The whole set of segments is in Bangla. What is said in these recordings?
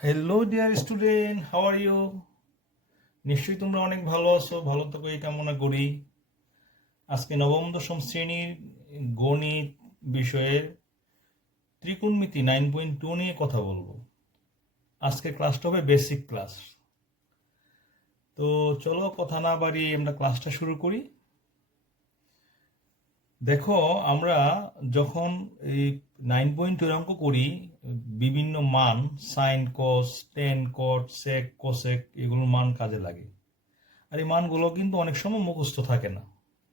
Hello dear student, how are you? নিশ্চয়ই তোমরা অনেক ভালো আছো, ভালো থাকো এই কামনা করি। আজকে নবম দশম শ্রেণীর গণিত বিষয়ের ত্রিকোণমিতি 9.2 নিয়ে কথা বলবো। আজকে ক্লাসটা হবে বেসিক ক্লাস। তো চলো কথা না বাড়িয়ে আমরা ক্লাসটা শুরু করি। দেখো, আমরা যখন এই 9.2 অঙ্ক করি, বিভিন্ন মান sine cos tan cot sec cosec এগুলোর মান কাজে লাগে। আর এই মানগুলো কিন্তু অনেক সময় মুখস্থ থাকে না।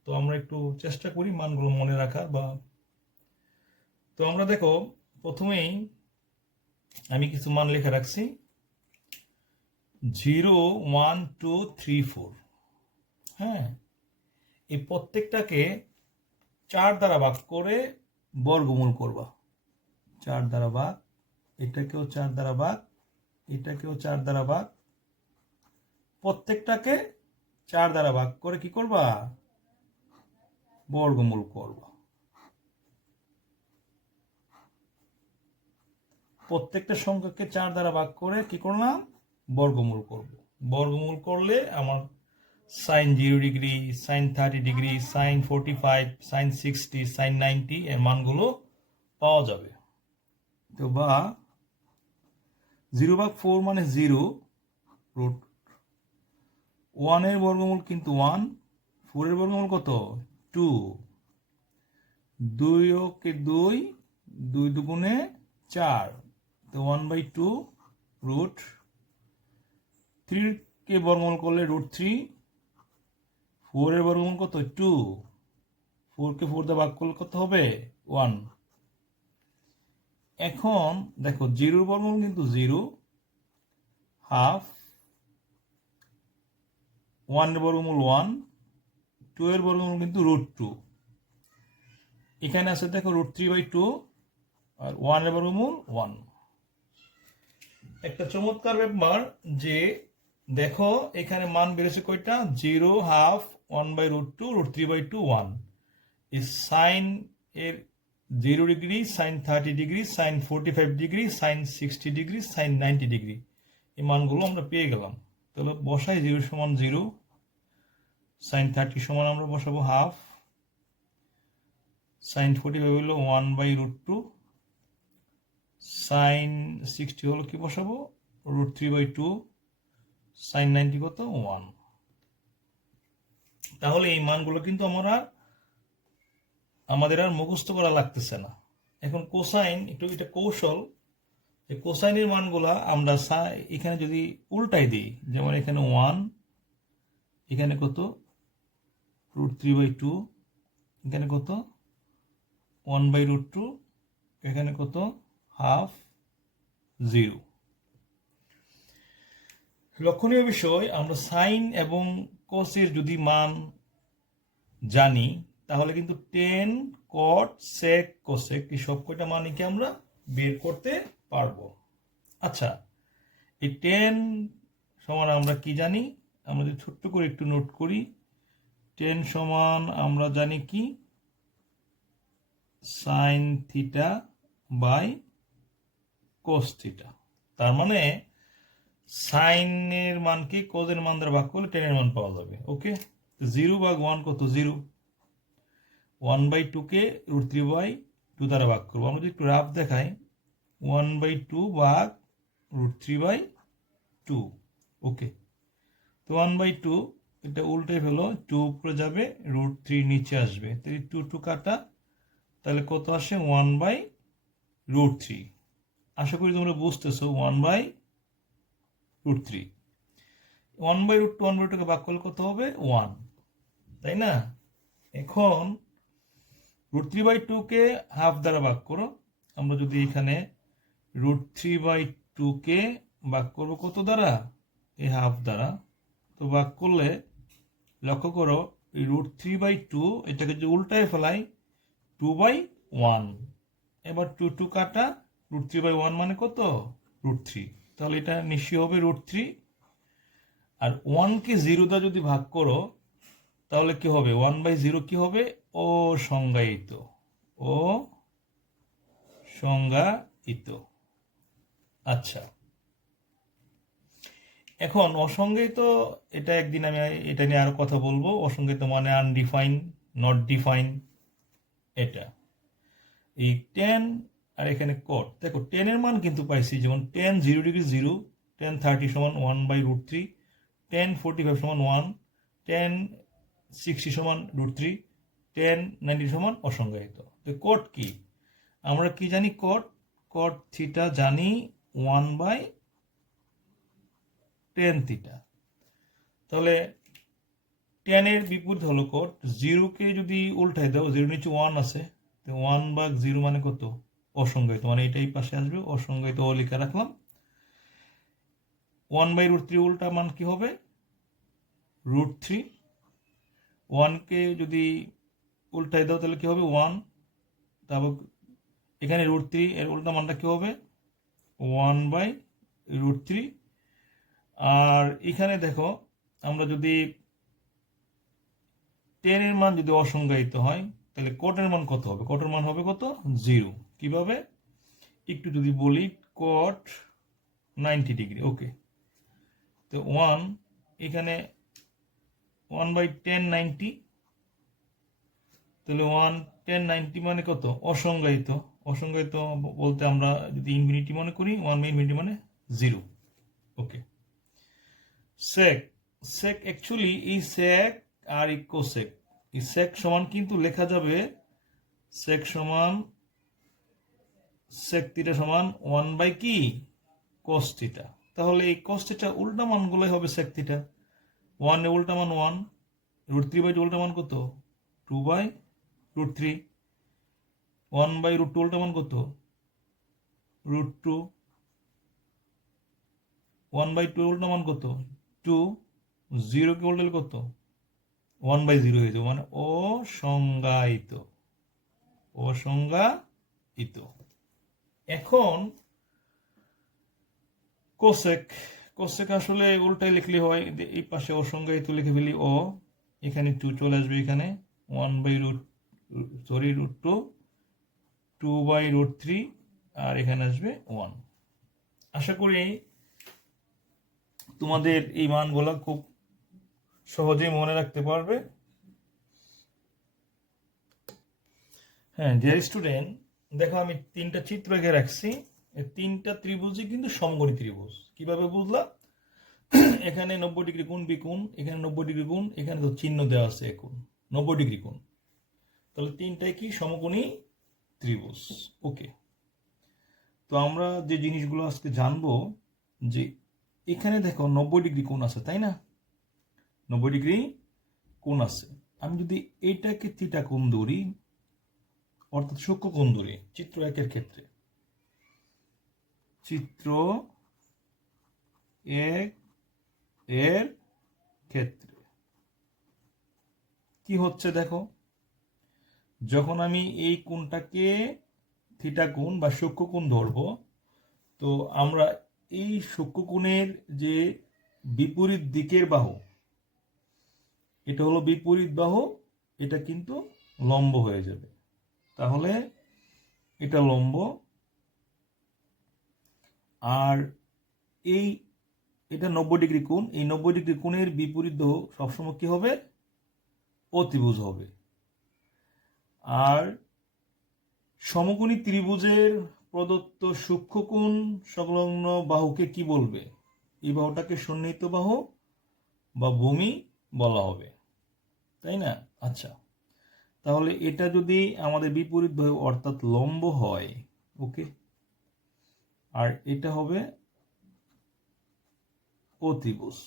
তো আমরা একটু চেষ্টা করি মানগুলো মনে রাখার তো আমরা দেখো, প্রথমেই আমি কিছু মান লিখে রাখছি। 0, 1, 2, 3, 4। হ্যাঁ, এই প্রত্যেকটাকে 4 দ্বারা ভাগ করে বর্গমূল করবা। 4 দ্বারা ভাগ, এটাকেও 4 দ্বারা ভাগ, এটাকেও 4 দ্বারা ভাগ, প্রত্যেকটাকে 4 দ্বারা ভাগ করে কি করবা? বর্গমূল করবা। প্রত্যেকটা সংখ্যাকে 4 দ্বারা ভাগ করে কি করলাম? বর্গমূল করব। বর্গমূল করলে আমার sine 0 degree, sine 30 degree, sine 45, sine 60, sine 90 এর মানগুলো পাওয়া যাবে। তো বা 0/4 মানে 0, রুট 1 এর বর্গমূল কিন্তু 1, 4 এর বর্গমূল কত? 2, 2 কে 2, 2 দুগুণে 4, তো 1/2 রুট 3 কে বর্গমূল করলে রুট 3, 4 এর বর্গমূল কত? 2, 4 কে 4 দিয়ে ভাগ করলে কত হবে? 1। এখন দেখো, 0 এর বর্গমূল কিন্তু 0, হাফ, 1 এর বর্গমূল 1, 2 এর বর্গমূল কিন্তু রুট 2। এখানে আছে দেখো রুট 3/2 আর 1 এর বর্গমূল 1। একটা চমৎকার ব্যাপার যে দেখো, এখানে মান বেড়েছে কয়টা? 0, হাফ, 1/√2, রুট 3/2, 1। এই সাইন এর 0 degree, sine 30 degree, sine 45 degree, sine 60 degree, sine 90 degree, এই মানগুলো আমরা পেয়ে গেলাম। তাহলে বসাই 0 সমান 0, সাইন 30 সমান আমরা বসাবো হাফ, সাইন 45 হলো 1/√2, সাইন 60 হলো কি বসাবো? রুট 3/2, সাইন 90 কত? 1। তাহলে এই মানগুলো কিন্তু আমাদের আর মুখস্থ করা লাগতেছে না। এখন কোসাইন, একটু এটা কৌশল, যে কোসাইনের মানগুলা আমরা এখানে যদি উল্টাই দিই, যেমন এখানে 1, এখানে কত? রুট 3/2, এখানে কত? 1/√2, এখানে কত? হাফ, 0। লক্ষণীয় বিষয়, আমরা সাইন এবং কোসের যদি মান জানি, তাহলে কিন্তু টেন কট সেক কোসেক এই সব কয়টা মানকে আমরা বের করতে পারবো। আচ্ছা, এই টেন সমান আমরা কি জানি? আমরা যদি ছোট্ট করে একটু নোট করি, টেন সমান আমরা জানি কি? Sine theta by cos theta. তার মানে সাইনের মানকে কোসের মান দ্বারা ভাগ করলে টেনের মান পাওয়া যাবে। ওকে, 0/1 কত? 0। 1/2 কে রুট 3/2 দ্বারা ভাগ করবো। আমরা যদি একটু রাফ দেখাই, 1/2 ভাগ রুট 3/2। ওকে, তো 1/2 এটা উল্টে ফেলো, 2 উপরে যাবে, রুট 3 নিচে আসবে, তাহলে 2 কাটা, তাহলে কত আসে? 1/√3। আশা করি তোমরা বুঝতেছো, 1/√3। 1/√2, 1/2কে ভাগ করলে কত হবে? 1, তাই না? এখন রুট 3/2 কে হাফ দ্বারা ভাগ করো। আমরা যদি এখানে রুট 3/2 কে ভাগ করবো কত দ্বারা? এই হাফ দ্বারা। তো ভাগ করলে লক্ষ্য করো, এই রুট 3/2 এটাকে যদি উল্টায় ফেলাই, 2/1। এবার 2 কাটা, রুট 3/1 মানে কত? রুট 3। তাহলে এটা নিশ্চয়ই হবে রুট 3। আর 1কে 0 দ্বারা যদি ভাগ করো, তাহলে কি হবে? 1/0 কি হবে? অসংজ্ঞায়িত। অসংজ্ঞায়িত। আচ্ছা, এখন অসংজ্ঞায়িত, এটা একদিন আমি এটা নিয়ে আরো কথা বলবো। অসংজ্ঞায়িত মানে আনডিফাইন, নট ডিফাইন। এটা এই টেন আর এখানে কট, দেখো টেনের মান কিন্তু পাইছি, যেমন 10 0° 0, 10 30 সমান 1/√3, 10 45 সমান 1, 10 60 সমান √3, 10 90 সমান অসংজ্ঞায়িত। তো কট কি, আমরা কি জানি? কট কট থিটা জানি 1/10 থিটা। তাহলে 10 এর বিপরীত হলো কট। 0-কে যদি উল্টাই দাও, 0 নিচে 1 আছে, তো 1/0 মানে কত? অসংজ্ঞায়িত, মানে এটাই পাশে আসবে, অসংজ্ঞায়িত লিখে রাখলাম। 1/√3 উল্টা মান কি হবে? √3। 1-কে যদি উল্টাই দাও তাহলে কি হবে? 1। তারপর এখানে √3 এর উল্টা মানটা কি হবে? 1/√3। আর এখানে দেখো, আমরা যদি 10 এর মান যদি অসংজ্ঞায়িত হয়, তাহলে কটের মান কত হবে? কটের মান হবে কত? 0। কিভাবে? একটু যদি বলি, কট 90°, ওকে। তো 1, এখানে 1/10 90, তাহলে 1/10 90 মানে কত? অসংজ্ঞায়িত। অসংজ্ঞায়িত বলতে আমরা যদি ইনফিনিটি মনে করি, 1/infinity মানে 0, ওকে। সেক, সেক অ্যাকচুয়ালি এই সেক আর এই কোসেক, এই সেক সমান কিন্তু লেখা যাবে, সেক সমান সেক থিটা সমান 1 কি? cos theta. তাহলে এই cos থিটা উল্টা মানগুলোই হবে সেক থিটা। 1 এর উল্টা মান 1, √3/2 উল্টা মান কত? 2/√3। 1/√2 উল্টা মান কত? √2। 1/2 উল্টা মান কত? 2। 0-কে উল্টালে কত? 1/0 হয়ে যাবে, মানে অসংজ্ঞায়িত। অসংজ্ঞায়িত। এখন কোসেক, কোসেক আসলে উল্টাই লিখলে হয়, এই পাশে অসংজ্ঞায়িত লিখে ফেলি ও, এখানে 2 চলে আসবে, এখানে 1/√2, 2/√3, আর এখানে আসবে 1। আশা করি তোমাদের এই মানগুলো খুব সহজেই মনে রাখতে পারবে। হ্যাঁ ডিয়ার স্টুডেন্ট, দেখো আমি 3টা চিত্র এঁকে রাখছি। এই 3টা ত্রিভুজই কিন্তু সমকোণী ত্রিভুজ। কিভাবে বুঝলাম? এখানে 90° কোণ বিকোণ, এখানে 90° কোণ, এখানে তো চিহ্ন দেওয়া আছে কোণ, 90° কোণ। তাহলে 3টাই কি? সমকোণী ত্রিভুজ, ওকে। তো আমরা যে জিনিসগুলো আজকে জানবো, যে এখানে দেখো 90° কোণ আছে, তাই না? 90° কোণ আছে। আমি যদি এটাকে থিটা কোণ ধরি, অর্থাৎ সূক্ষ্ম কোণ ধরি চিত্র 1-এর ক্ষেত্রে, চিত্র 1 এর ক্ষেত্রে কি হচ্ছে দেখো, যখন আমি এই কোণটাকে থিটা কোণ বা সূক্ষ্ম কোণ ধরবো, তো আমরা এই সূক্ষ্ম কোণের যে বিপরীত দিকের বাহু, এটা হলো বিপরীত বাহু, এটা কিন্তু লম্ব হয়ে যাবে। তাহলে এটা লম্ব, আর এই এটা 90° কোণ, এই 90° কোণের বিপরীত বাহু সবসময় কি হবে? অতিভুজ হবে। আর সমকোণী ত্রিভুজের প্রদত্ত সূক্ষ্মকোণ সংলগ্ন বাহুকে কি বলবে? এই বাহুটাকে সন্নিহিত বাহু বা ভূমি বলা হবে, তাই না? আচ্ছা, তাহলে এটা যদি আমাদের বিপরীত বাহু অর্থাৎ লম্ব হয়, ওকে, আর এটা হবে অতিভুজ।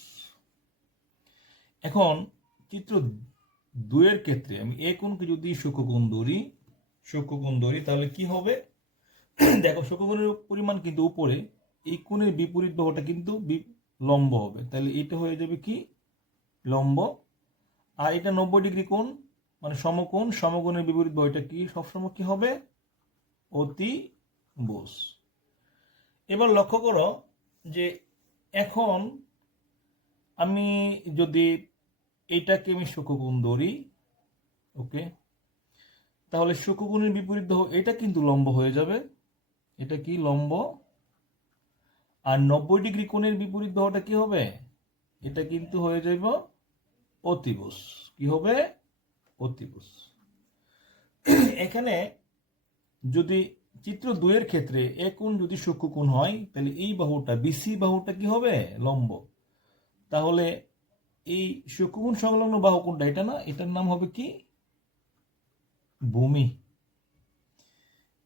এখন চিত্র 2-এর ক্ষেত্রে আমি এই কোণকে যদি সূক্ষ্মকোণ ধরি, তাহলে কি হবে? দেখো সূক্ষ্মকোণের পরিমাণ কিন্তু উপরে, এই কোণের বিপরীত বাহুটা কিন্তু লম্ব হবে, তাহলে এটা হয়ে যাবে কি? লম্ব। আর এটা 90° কোণ মানে সমকোণ, সমকোণের বিপরীত বাহুটা কি? সবসময় কি হবে? অতিভুজ। এবার লক্ষ্য করো যে এখন আমি যদি এটাকে আমি সূক্ষ্মকোণ ধরি, ওকে, তাহলে সূক্ষ্মকোণের বিপরীত বাহু এটা কিন্তু লম্ব হয়ে যাবে, এটা কি? লম্ব। আর 90° কোণের বিপরীত বাহুটা কি হবে? এটা কিন্তু হয়ে যাইব অতিভুজ। কি হবে? অতিভুজ। এখানে যদি চিত্র 2 এর ক্ষেত্রে এ কোণ যদি সূক্ষ্মকোণ হয় তাহলে এই বাহুটা বিসি বাহুটা কি হবে? লম্ব। তাহলে এই সূক্ষ্মকোণ সংলগ্ন বাহু কোনটা? এটা না, এটার নাম হবে কি? ভূমি।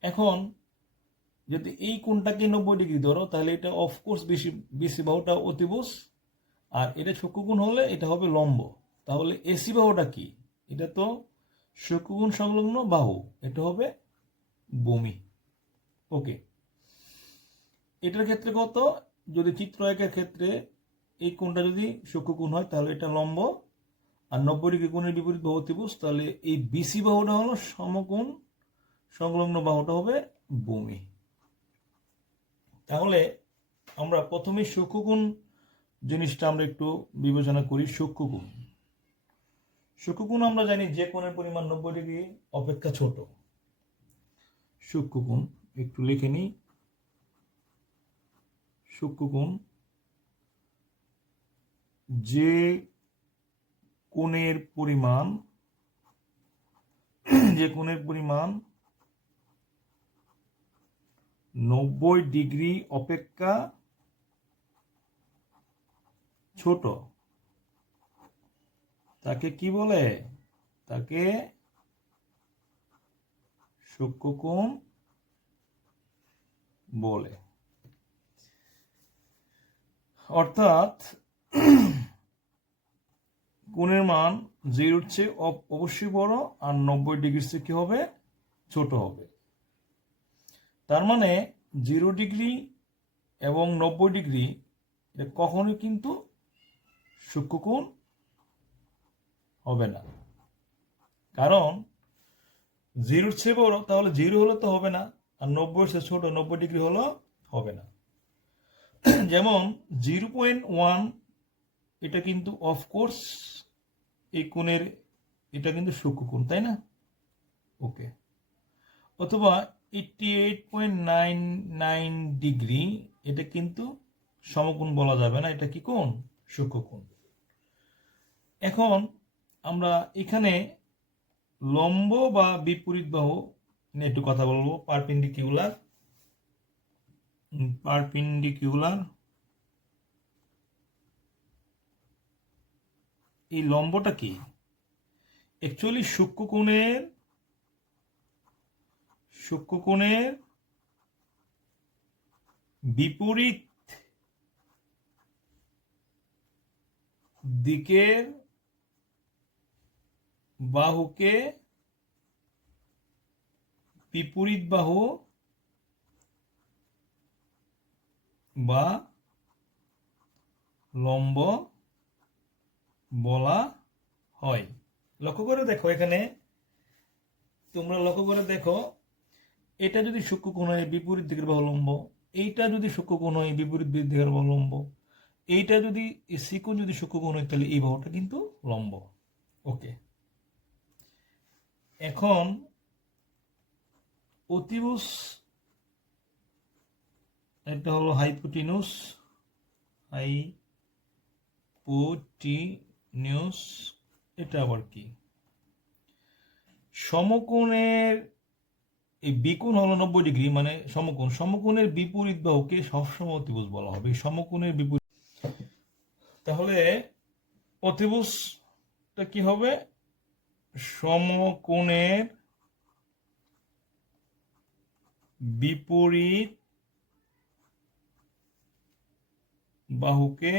এখন যদি এই কোণটাকে 90 ডিগ্রি ধরো তাহলে এটা অফকোর্স বিসি বাহুটা অতিভুজ, আর এটা সূক্ষ্মকোণ হলে এটা হবে লম্ব। তাহলে এসি বাহুটা কি? এটা তো সূক্ষ্মকোণ সংলগ্ন বাহু, এটা হবে ভূমি। ওকে, এটার ক্ষেত্রে কত? যদি চিত্র 1 এর ক্ষেত্রে এই কোণটা যদি সূক্ষ্মকোণ হয় তাহলে এটা লম্ব, আর 90 ডিগ্রি কোণের বিপরীত বাহু অতিভুজ, তাহলে এই বিসি বাহুটা হলো সমকোণ সংলগ্ন বাহুটা হবে ভূমি। তাহলে আমরা প্রথমে সূক্ষ্মকোণ জিনিসটা আমরা একটু বিবেচনা করি। সূক্ষ্মকোণ, সূক্ষ্মকোণ আমরা জানি যে কোণের পরিমাণ 90 ডিগ্রি অপেক্ষা ছোট। সূক্ষ্মকোণ একটু লিখে নিই। সূক্ষ্মকোণ যে কোণের পরিমাণ 90 ডিগ্রি অপেক্ষা ছোট তাকে কি বলে? তাকে সূক্ষ্মকোণ বলে। অর্থাৎ কোণের মান 0-র চেয়ে অবশ্যই বড়, আর 90 ডিগ্রির চেয়ে কি হবে? ছোট হবে। তার মানে 0 ডিগ্রি এবং 90 ডিগ্রি কখনোই কিন্তু সূক্ষ্মকোণ হবে না। কারণ 0-র চেয়ে বড়, তাহলে 0 হলে তো হবে না, আর 90-র চেয়ে ছোট 90 ডিগ্রি হলো হবে না। যেমন 0.1 এটা কিন্তু অফকোর্স এই কোণের, এটা কিন্তু সূক্ষ্মকোণ, তাই না? ওকে, অথবা 88.99 ডিগ্রি এটা কিন্তু সমকোণ বলা যাবে না, এটা কি কোণ? সূক্ষ্মকোণ। এখন আমরা এখানে লম্ব বা বিপরীত বাহু নিয়ে একটু কথা বলবো। পারপেন্ডিকুলার, এই লম্বটা কি? অ্যাকচুয়ালি সূক্ষ্মকোণের বিপরীত দিকের বাহুকে বিপরীত বাহু বা লম্ব বলা হয়। লক্ষ্য করে দেখো, এখানে তোমরা লক্ষ্য করে দেখো, এটা যদি সূক্ষ্মকোণ হয় বিপরীত দিকের বাহু লম্ব, এইটা যদি সূক্ষ্মকোণ হয় বিপরীত দিকের বাহু লম্ব, এইটা যদি সিকোণ যদি সূক্ষ্মকোণ হয় তাহলে এই বাহুটা কিন্তু লম্ব। ওকে, এখন অতিভুজ একটা হলো হাইপোটিনিউস, এটা আবার কি? সমকোণের এই বিকোণ হলো 90 ডিগ্রি, মানে সমকোণের বিপরীত বাহুকে সবসময় অতিভুজ বলা হবে। সমকোণের বিপরীত, তাহলে অতিভুজটা কি হবে? সমকোণের বিপরীত বাহুকে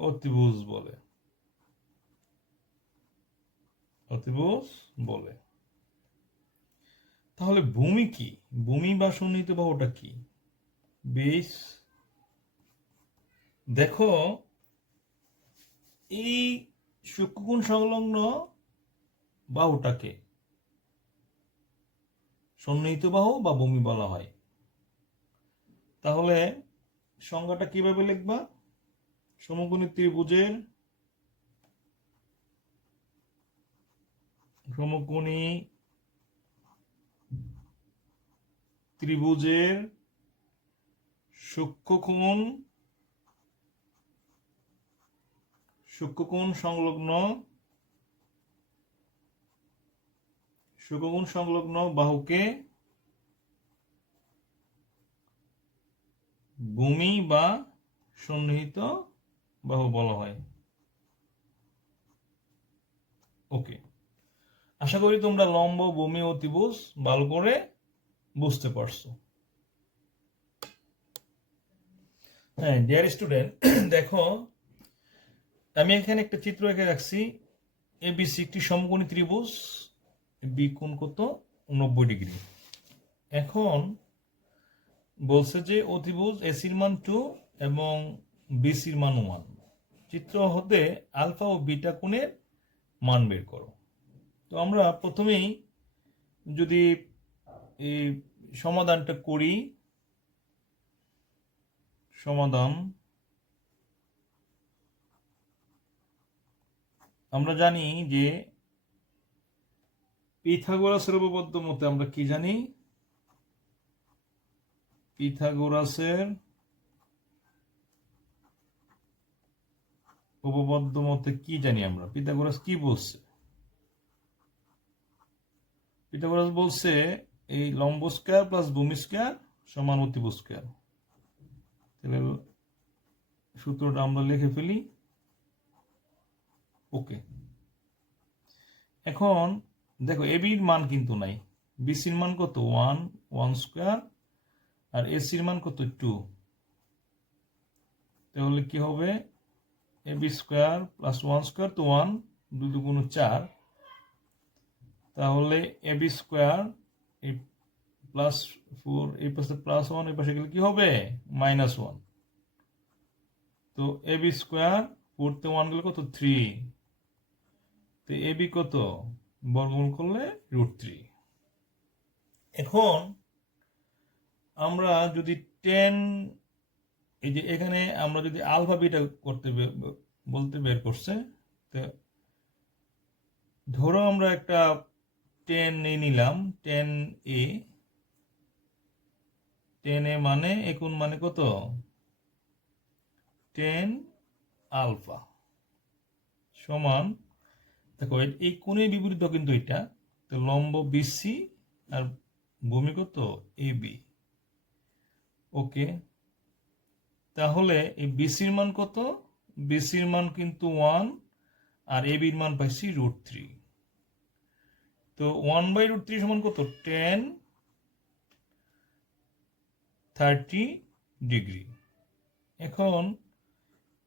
অতিভুজ বলে, তাহলে ভূমি কি? ভূমি বা সন্নিহিত বাহুটা কি? বেশ, দেখো এই সূক্ষ্মকোণ সংলগ্ন বাহুটাকে সন্নিহিত বাহু বা ভূমি বলা হয়। তাহলে সংজ্ঞাটা কিভাবে লিখবা? সমকোণী ত্রিভুজের সূক্ষ্মকোণ সূক্ষ্মকোণ সংলগ্ন বাহুকে ভূমি বা সন্নিহিত বাহু বলা হয়। ওকে, আশা করি তোমরা লম্ব, ভূমি ও ত্রিভুজ ভালো করে বুঝতে পারছো। হ্যাঁ ডিয়ার স্টুডেন্ট, দেখো আমি এখানে একটা চিত্র এঁকে রাখছি। এবিসি একটি সমকোণী ত্রিভুজ, বি কোণ কত 90 ডিগ্রি। এখন বলছে যে অতিভুজ এসির মান 2 এবং বিসির মান 1। চিত্র হতে আলফা ও বিটা কোণের মান বের করো। তো আমরা প্রথমেই যদি এই সমাধানটা করি, সমাধান আমরা জানি যে পিথাগোরাসের উপপাদ্য মতে আমরা কি জানি? পিথাগোরাসের উপপাদ্য মতে কি জানি আমরা? পিথাগোরাস কি বলছে? পিথাগোরাস বলছে এই লম্ব স্কয়ার প্লাস ভূমি স্কয়ার সমান অতিভুজ স্কয়ার। তাহলে সূত্রটা আমরা লিখে ফেলি। ওকে, এখন দেখো এবির মান কিন্তু নাই, বিসির মান কত 1 স্কয়ার আর এসির মান কত 2। তাহলে কি হবে? এবি স্কয়ার প্লাস 1 স্কয়ার, তো 1 2 দুগুণ 4। তাহলে এবি স্কয়ার এই প্লাস 4 এই পাশে প্লাস 1 এই পাশে গেলে কি হবে? -1। তো এবি স্কয়ার 4 তে 1 গেলে কত 3। তো এবি কত বর্গমূল করলে √3। এখন আমরা যদি 10 এই যে এখানে আমরা যদি আলফা বিটা করতে বলতে বের করছে, তো ধরো আমরা একটা 10 নিলাম, 10a। 10a মানে কোণ মানে কত 10 আলফা সমান, দেখো এই কোণের বিপরীত কিন্তু এটা, তো লম্ব বিসি আর ভূমি কত এবি। ওকে, তাহলে এই বিসির মান কত? বিসির মান কিন্তু 1 আর এবির মান পাইছি √3। তো 1/√3 সমান কত 10 30 ডিগ্রি। এখন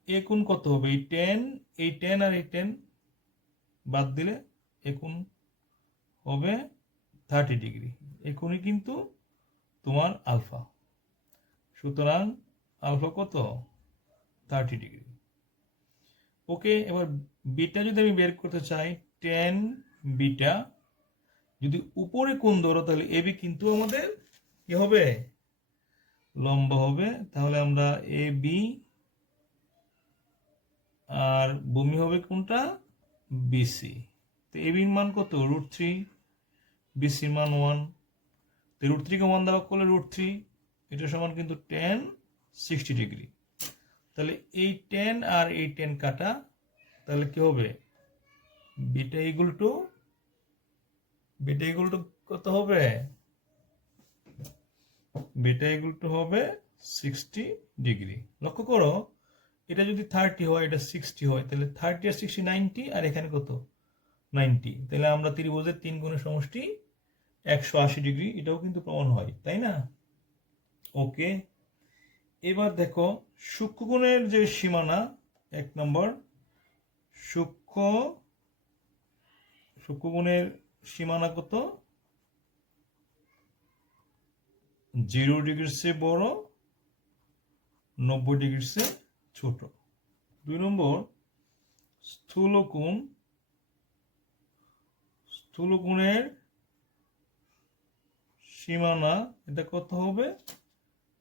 এ কোণ কত হবে? এই 10 আর এই 10 বাদ দিলে এ কোণ হবে 30 ডিগ্রি। এই কোণই কিন্তু তোমার আলফা। সুতরাং আলফা কত 30 ডিগ্রি। ওকে, এবার বিটা যদি আমি বের করতে চাই, 10 বিটা যদি উপরে কোণ ধরো তাহলে এবি কিন্তু আমাদের কি হবে? লম্ব হবে। তাহলে আমরা এ বি আর ভূমি হবে কোনটা? বিসি। তো এবির মান কত √3, বিসির মান 1। তো √3 কে 1 দ্বারা করলে √3, এটা সমান কিন্তু 10 60 ডিগ্রি। তাহলে এই 10 আর এই 10 কাটা, তাহলে কি হবে? বিটা ইকুয়াল টু কত হবে? বিটা ইকুয়াল টু হবে 60 ডিগ্রি। লক্ষ্য করো, এটা যদি 30 হয়, এটা 60 হয়, তাহলে 30 আর 60 90, আর এখানে কত 90। তাহলে আমরা ত্রিভুজের 3 কোণের সমষ্টি 180 ডিগ্রি, এটাও কিন্তু প্রমাণ হয়, তাই না? ওকে, এবার দেখো সূক্ষ্মকোণের যে সীমানা, 1 নম্বর সূক্ষ্মকোণের সীমানা কত? 0 ডিগ্রির চেয়ে বড়, 90 ডিগ্রির চেয়ে ছোট। 2 নম্বর স্থূলকোণের সীমানা, এটা কত হবে?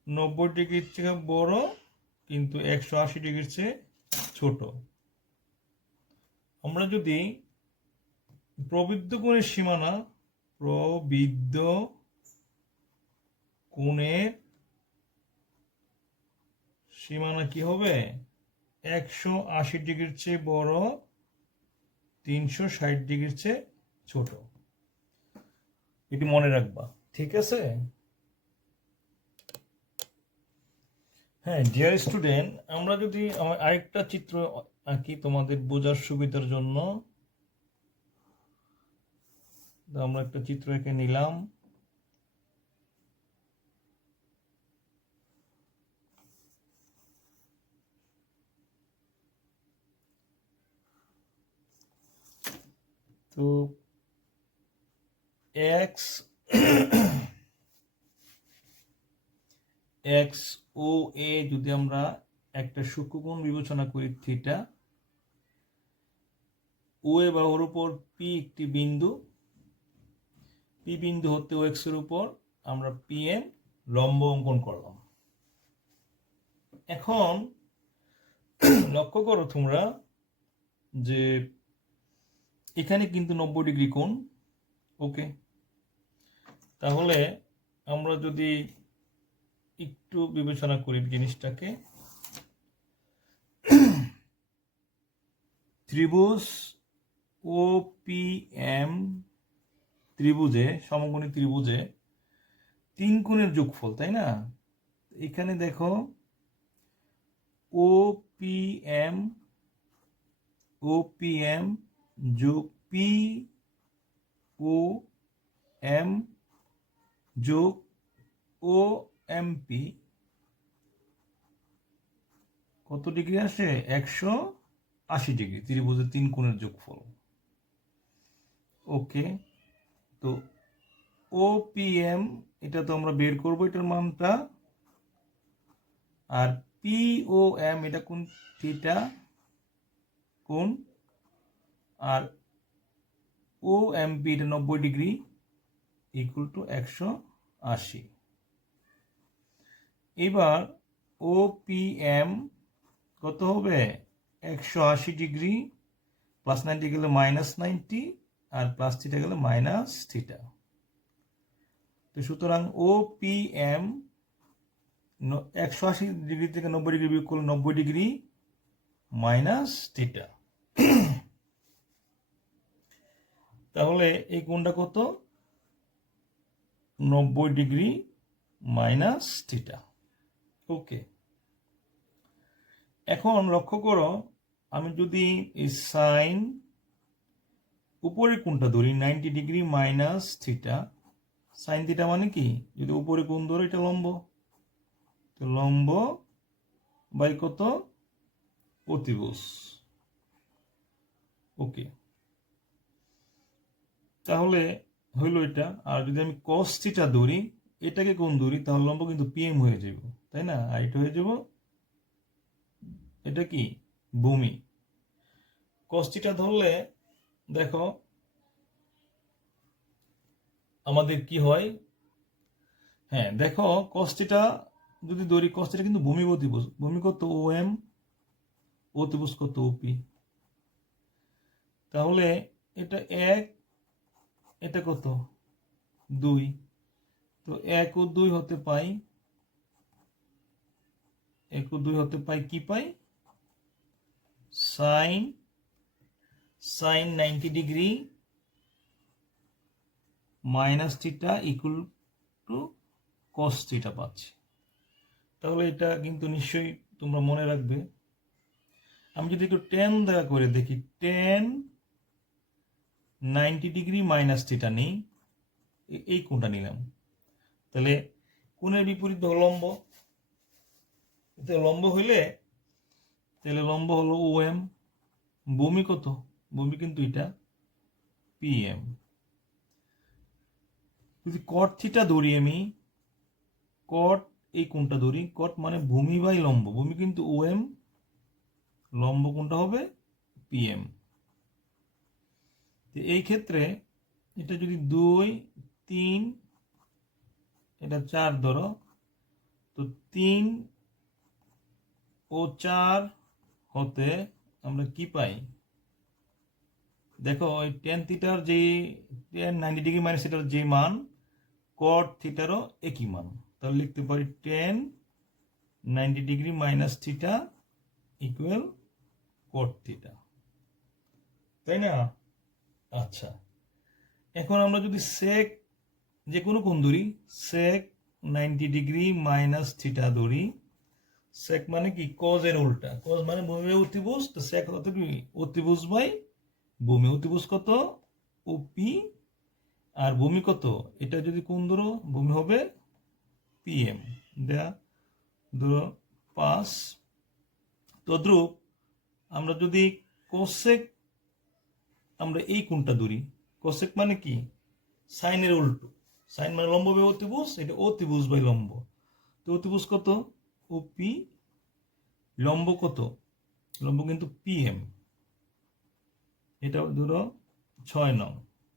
90 ডিগ্রির থেকে বড় কিন্তু 180 ডিগ্রির চেয়ে ছোট। আমরা যদি প্রবৃদ্ধ কোণের সীমানা, প্রবৃদ্ধ কোণের সীমানা কি হবে? 180 ডিগ্রির চেয়ে বড়, 360 ডিগ্রির চেয়ে ছোট। এটি মনে রাখবা, ঠিক আছে? হ্যাঁ ডিয়ার স্টুডেন্ট, আমরা যদি আরেকটা চিত্র আঁকি তোমাদের বোঝার সুবিধার জন্য। তো আমরা একটা চিত্র এঁকে নিলাম। তো এক্স এক্স ও এ যদি আমরা একটা সূক্ষ্মকোণ বিবেচনা করি থিটা, ও এ বাহুর উপর পি একটি বিন্দু, পি বিন্দু হতে ও এক্স এর উপর আমরা পি এম লম্ব অঙ্কন করলাম। এখন লক্ষ্য করো তোমরা যে এখানে কিন্তু 90 ডিগ্রি কোণ। ওকে, তাহলে আমরা যদি একটু বিবেচনা করি জিনিসটাকে, ত্রিভুজ ও পি এম ত্রিভুজে, সমকোণী ত্রিভুজে 3 কোণের যোগফল, তাই না? এখানে দেখো ও পি এম যোগ পি ও এম যোগ ও এম পি কত ডিগ্রি আসে? 180 ডিগ্রি, ত্রিভুজের 3 কোণের যোগফল। ওকে, তো ও পি এম এটা তো আমরা বের করবো এটার মানটা, আর পি ও এম এটা কোন? থিটা কোণ, আর ও এম পি এটা 90 ডিগ্রি ইকুয়াল টু 180। এবার ও পি এম কত হবে? 180 ডিগ্রি প্লাস 90 গেলে মাইনাস 90, আর প্লাস থিটা গেলে মাইনাস থিটা। তো সুতরাং ও পি এম 180 ডিগ্রি থেকে 90 ডিগ্রি বিয়োগ করলে 90 ডিগ্রি মাইনাস থিটা। তাহলে এই কোণটা কত? 90 ডিগ্রি মাইনাস থিটা। ওকে, এখন লক্ষ্য করো, আমি যদি এই সাইন উপরের কোণটা ধরি 90 degree minus theta, sine theta মানে কি? যদি উপরে কোণ ধরো এটা লম্ব, তো লম্ব বাই কত? অতিভুজ। ওকে, তাহলে হইল এটা। আর যদি আমি কস থিটা ধরি, এটাকে কোণ ধরি, তাহলে লম্ব কিন্তু পিএম হয়ে যাব, তাই না? আর এটা হয়ে যাব, এটা কি? ভূমি। কস থিটা ধরলে দেখো আমাদের কি হয়। হ্যাঁ দেখো, কস থিটা যদি ধরি, কস থিটা কিন্তু ভূমি অতিভুজ। ভূমি কত? ও এম, অতিভুজ কত? ওপি। তাহলে এটা 1, এটা কত? 2। তো 1 ও 2 হতে পাই, 1 ও 2 হতে পাই কি পাই? Sine 90 degree minus theta equal to cos theta পাচ্ছি। তাহলে এটা কিন্তু নিশ্চয়ই তোমরা মনে রাখবে। আমি যদি একটু টেন দেখা করে দেখি, টেন 90 ডিগ্রি মাইনাস থিটা নেই, এই কোণটা নিলাম, তাহলে কোণের বিপরীত লম্ব। লম্ব হইলে তাহলে লম্ব হলো ও এম, ভূমি কত? ভূমি কিন্তু এটা পি এম। যদি কট থিটা ধরি আমি, কট এই কোণটা ধরি, কট মানে ভূমি বাই লম্ব, ভূমি কিন্তু ও এম, লম্ব কোণটা হবে পি এম। এই ক্ষেত্রে এটা যদি 2, 3, এটা 4 ধরো, তো 3 ও 4 হতে আমরা কি পাই? দেখো ওই টেন থিটার যে 90 ডিগ্রি মাইনাস থিটার যে মান, কট থিটারও একই মান। তাহলে লিখতে পারি 10 90 degree minus theta equal cot theta, তাই না? আচ্ছা, এখন আমরা যদি সেক যে কোনো কোণ ধরি, সেক 90 ডিগ্রি মাইনাস থিটা ধরি, সেক মানে কি কজ এর উল্টা, কজ মানে ভূমি অতিভুজ, তো সেক কত কি অতিভুজ বাই ভূমি, অতিভুজ কত ওপি আর ভূমি কত, এটা যদি কোণ ধরো ভূমি হবে পিএম, দেয়া ধরো 5। তদ্রূপ আমরা যদি কোসেক, আমরা এই কোণটা ধরি, কোসেক মানে কি সাইনের উল্টো, সাইন মানে লম্ব বাই অতিভুজ, এটা অতিভুজ বাই লম্ব, তো অতিভুজ কত ওপি, লম্ব কত, লম্ব কিন্তু পিএম, এটা ধরো 6 নং।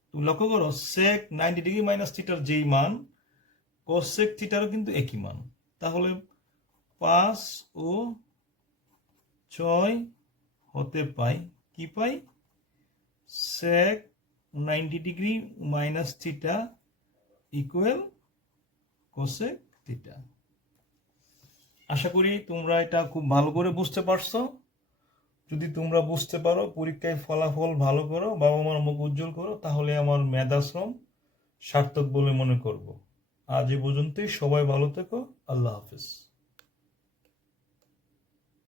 তুমি লক্ষ্য করো সেক 90 ডিগ্রি মাইনাস থিটার যেই মান, কোসেক থিটারও কিন্তু একই মান, তাহলে 5 ও 6 হতে পাই কি পাই, sec 90 degree minus theta equal cosec theta. আশা করি তোমরা এটা খুব ভালো করে বুঝতে পারছো। যদি তোমরা বুঝতে পারো, পরীক্ষায় ফলাফল ভালো করো, বাবা মার মুখ উজ্জ্বল করো, তাহলে আমার মেধাশ্রম সার্থক বলে মনে করব। আজ এ পর্যন্তই, সবাই ভালো থেকো, আল্লাহ হাফেজ।